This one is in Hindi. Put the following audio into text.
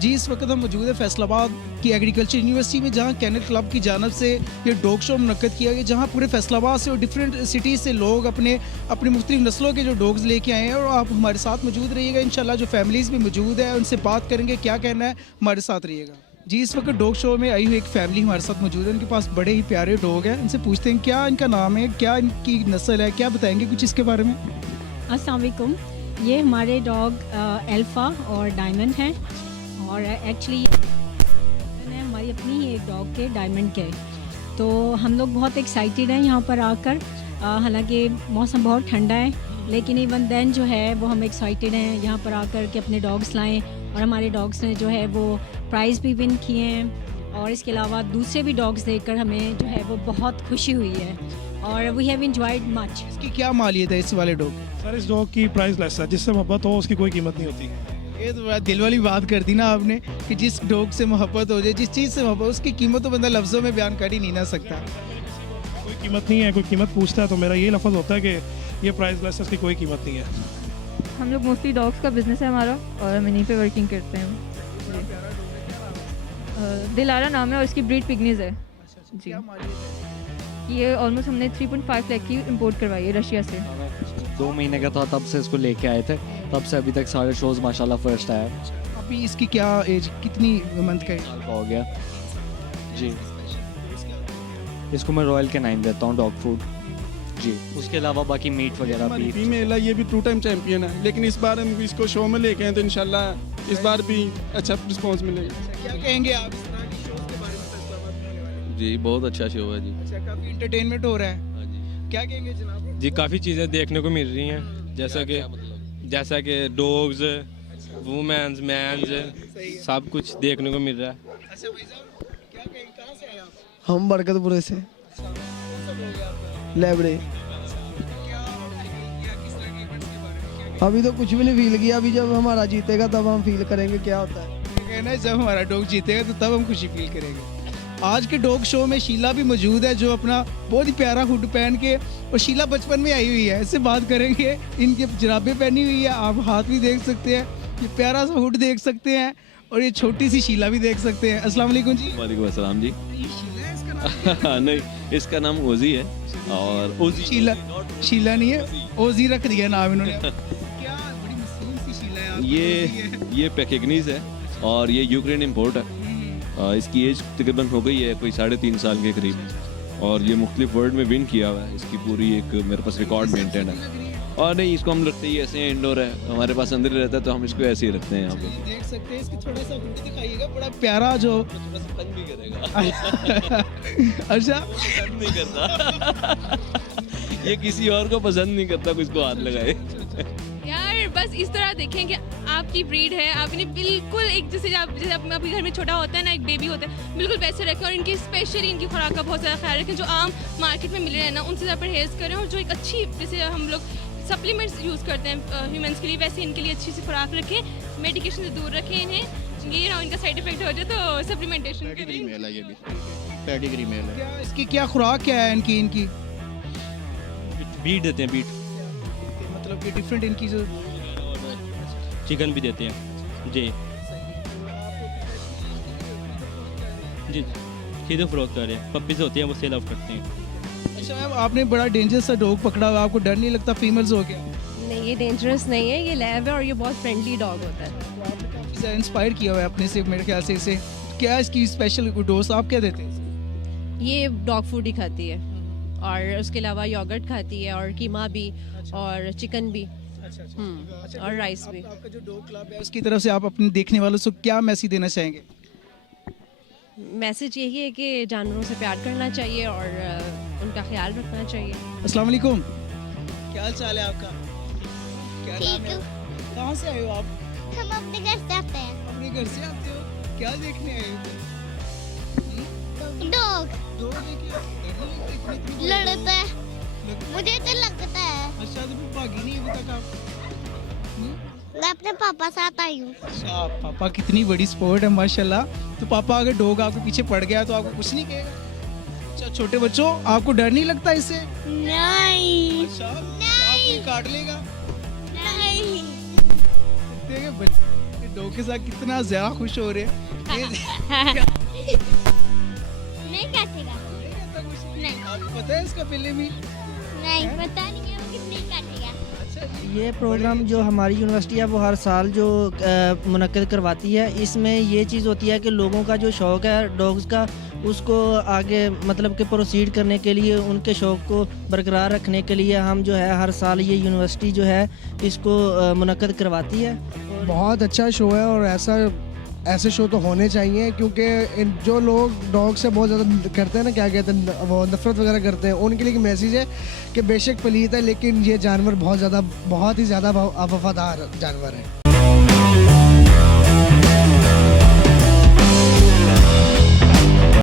जी इस वक्त हम मौजूद है फैसलाबाद की एग्रीकल्चर यूनिवर्सिटी में, जहाँ कैनल क्लब की जानब से ये डॉग शो मुनक्कद किया गया, जहाँ पूरे फैसलाबाद से और डिफरेंट सिटीज़ से लोग अपनी मुख्तलिफ नस्लों के जो डॉग्स लेके आए हैं। और आप हमारे साथ मौजूद रहिएगा, इंशाल्लाह जो फैमिलीज़ भी मौजूद है उनसे बात करेंगे, क्या कहना है, हमारे साथ रहिएगा। जी इस वक्त डॉग शो में आई हुई एक फैमिली हमारे साथ मौजूद है, उनके पास बड़े ही प्यारे डॉग हैं। उनसे पूछते हैं क्या इनका नाम है, क्या इनकी नस्ल है, क्या बताएंगे कुछ इसके बारे में। अस्सलाम वालेकुम। ये हमारे डॉग अल्फ़ा और डायमंड हैं, और एक्चुअली हमारी अपनी ही एक डॉग के डायमंड के। तो हम लोग बहुत एक्साइटेड हैं यहाँ पर आकर। हालांकि मौसम बहुत ठंडा है, लेकिन इवन देन जो है वो हम एक्साइटेड हैं यहाँ पर आकर के अपने डॉग्स लाएं। और हमारे डॉग्स ने जो है वो प्राइज़ भी विन किए हैं, और इसके अलावा दूसरे भी डॉग्स देखकर हमें जो है वो बहुत खुशी हुई है, और वी हैव एंजॉयड मच। इसकी क्या मालियत है इस वाले डॉग? सर इस डॉग की प्राइस लेस है, जिससे मोहब्बत हो उसकी कोई कीमत नहीं होती। ये तो बड़ा दिल वाली बात कर दी ना आपने कि जिस डॉग से मोहब्बत हो जाए, जिस चीज़ से मोहब्बत, उसकी कीमत तो बंदा लफ्ज़ों में बयान कर ही नहीं ना सकता। कोई कीमत नहीं है, कोई कीमत पूछता है तो मेरा ये लफ्ज़ होता है कि ये प्राइस लेस है, इसकी कोई कीमत नहीं है। हम लोग मोस्टली डॉग्स का बिज़नेस है हमारा, और हम इन्हीं पे वर्किंग करते हैं। दिलारा नाम है और इसकी ब्रीड पिग्नीज है जी। ये ऑलमोस्ट हमने 3.5 लाख की इंपोर्ट करवाई है रशिया से। 2 महीने का था तब से इसको लेके आए थे, तब से अभी तक सारे शोज़ माशाल्लाह फर्स्ट आया। अभी इसकी क्या एज, कितनी मंथ का है? साल का हो गया जी। इसको मैं रॉयल कैनाइन देता हूँ, डॉग फूड जी। उसके अलावा बाकी मीट वगैरह भी। फीमेल है, ये भी 2 टाइम चैंपियन है, लेकिन इस बार हम इसको शो में लेके आए तो इंशाल्लाह इस बार भी अच्छा रिस्पांस मिलेगा। क्या कहेंगे आप इस तरह की शोज के बारे में फैसलाबाद में होने वाले? जी बहुत अच्छा शो है जी। अच्छा, काफी एंटरटेनमेंट हो रहा है। हाँ जी। क्या कहेंगे जनाब? जी काफ़ी चीज़ें देखने को मिल रही हैं, जैसा कि डॉग्स, वुमेन्स, मैंस, सब कुछ देखने को मिल रहा है। अच्छा भाई साहब, क्या कहेंगे, कहाँ से आए आप? हम बरकतपुरे से कौन सा डॉग है आपका? लेबड़े। क्या किस तरह के इवेंट्स के बारे में क्या अभी तो कुछ भी नहीं फील किया, अभी जब हमारा जीतेगा तब हम फील करेंगे क्या होता है। कहना है? जब हमारा डॉग जीतेगा तो तब हम खुशी फील करेंगे। आज के डॉग शो में शीला भी मौजूद है, जो अपना बहुत ही प्यारा हुड पहन के, और शीला बचपन में आई हुई है, इससे बात करेंगे। इनके जराबें पहनी हुई है, आप हाथ भी देख सकते हैं, ये प्यारा सा हुड देख सकते हैं, और ये छोटी सी शीला भी देख सकते हैं। अस्सलाम वालेकुम जी। वालेकुम अस्सलाम जी। ये शीला है इसका नाम? नहीं, इसका नाम ओजी है, और ओजी शीला नहीं है, ओजी रख दिया नाम इन्होंने। क्या बड़ी मासूम सी शीला है आपकी। ये पेकिगनीज है, और ये यूक्रेन इंपोर्ट है। इसकी एज तकरीबन हो गई है कोई 3.5 साल के करीब, और ये मुख्तलिफ वर्ल्ड में विन किया हुआ है। इसकी पूरी एक मेरे पास रिकॉर्ड मेंटेन है। और नहीं, इसको हम रखते ही ऐसे इंडोर है, हमारे पास अंदर ही रहता है, तो हम इसको ऐसे ही रखते हैं यहाँ पे। देख सकते हैं, इसकी थोड़ा सा हुड दिखाइएगा, बड़ा प्यारा जो थोड़ा सा फन भी करेगा। अच्छा पसंद नहीं करता। ये किसी और को पसंद नहीं करता, किसको हाथ लगाए। यार बस इस तरह देखें कि आपकी ब्रीड है, आप इन्हें बिल्कुल एक जैसे आपके घर में छोटा होता है ना, एक बेबी होता है, बिल्कुल वैसे रखें, और इनकी स्पेशली इनकी खुराक का बहुत ज़्यादा ख्याल रखें। जो आम मार्केट में मिल रहे हैं ना, उनसे ज़्यादा परहेज़ करें, और जो एक अच्छी, जैसे हम लोग सप्लीमेंट्स यूज़ करते हैं ह्यूमन्स के लिए, वैसे इनके लिए अच्छी सी खुराक रखें, मेडिकेशन से दूर रखें इन्हें। ये ना इनका साइड इफेक्ट हो जाए तो सप्लीमेंटेशन करें। मेल है, ये भी पेडिग्री मेल है। क्या इसकी क्या खुराक क्या है इनकी? बीट देते हैं, बीट मतलब कि डिफरेंट इनकी जो चिकन भी देते हैं जी। जी सीधे फरोख्त कर रहे हैं, पप्पीज होते हैं वो सेल ऑफ करते हैं। अच्छा मैम, आपने बड़ा डेंजरस सा डॉग पकड़ा हुआ, आपको डर नहीं लगता फीमेल्स हो गया? नहीं, ये डेंजरस नहीं है, ये लैब है, और ये बहुत फ्रेंडली डॉग होता है। तो आपने काफ़ी ज़्यादा इंस्पायर किया हुआ है अपने से, मेरे ख्याल से इसे। क्या इसकी स्पेशल डोज आप क्या देते हैं? ये डॉग फूड ही खाती है, और उसके अलावा योगर्ट खाती है, और कीमा भी, और चिकन भी, और राइस भी। आपका जो डॉग क्लब है उसकी तरफ से आप अपने देखने वालों को क्या मैसेज देना चाहेंगे? मैसेज यही है कि जानवरों से प्यार करना चाहिए, और उनका ख्याल रखना चाहिए। अस्सलाम वालेकुम, क्या हाल चाल है आपका? क्या नाम है? कहाँ से आए हो आप? हम अपने घर से आते हैं। अपने घर से आते हो? क्या देखने आए हो? डॉग डॉग लेके इतनी लड़ता है, मुझे तो लगता है। अच्छा, तो फिर भागी नहीं अभी तक आप? मैं अपने पापा साथ आई हूँ। अच्छा, पापा कितनी बड़ी स्पोर्ट है माशाल्लाह। तो पापा अगर डॉग आपके पीछे पड़ गया तो आपको कुछ नहीं कहेगा? अच्छा, छोटे बच्चों आपको डर नहीं लगता इससे? नहीं अच्छा, नहीं काट लेगा? नहीं। देखिए डॉग के साथ कितना ज़्यादा खुश हो रहे हैं नहीं काटेगा नहीं आपको पता है इसका पहले भी नहीं पता नहीं है वो कितने काटेगा ये प्रोग्राम जो हमारी यूनिवर्सिटी है वो हर साल जो मुनक्किद करवाती है, इसमें ये चीज़ होती है कि लोगों का जो शौक़ है डॉग्स का उसको आगे मतलब कि प्रोसीड करने के लिए, उनके शौक़ को बरकरार रखने के लिए हम जो है हर साल ये यूनिवर्सिटी जो है इसको मुनक्किद करवाती है। बहुत अच्छा शो है और ऐसे शो तो होने चाहिए, क्योंकि जो लोग डॉग से बहुत ज़्यादा करते हैं ना, क्या कहते हैं, वो नफरत वगैरह करते हैं, उनके लिए एक मैसेज है कि बेशक पलीत है लेकिन ये जानवर बहुत ही ज़्यादा वफादार जानवर है।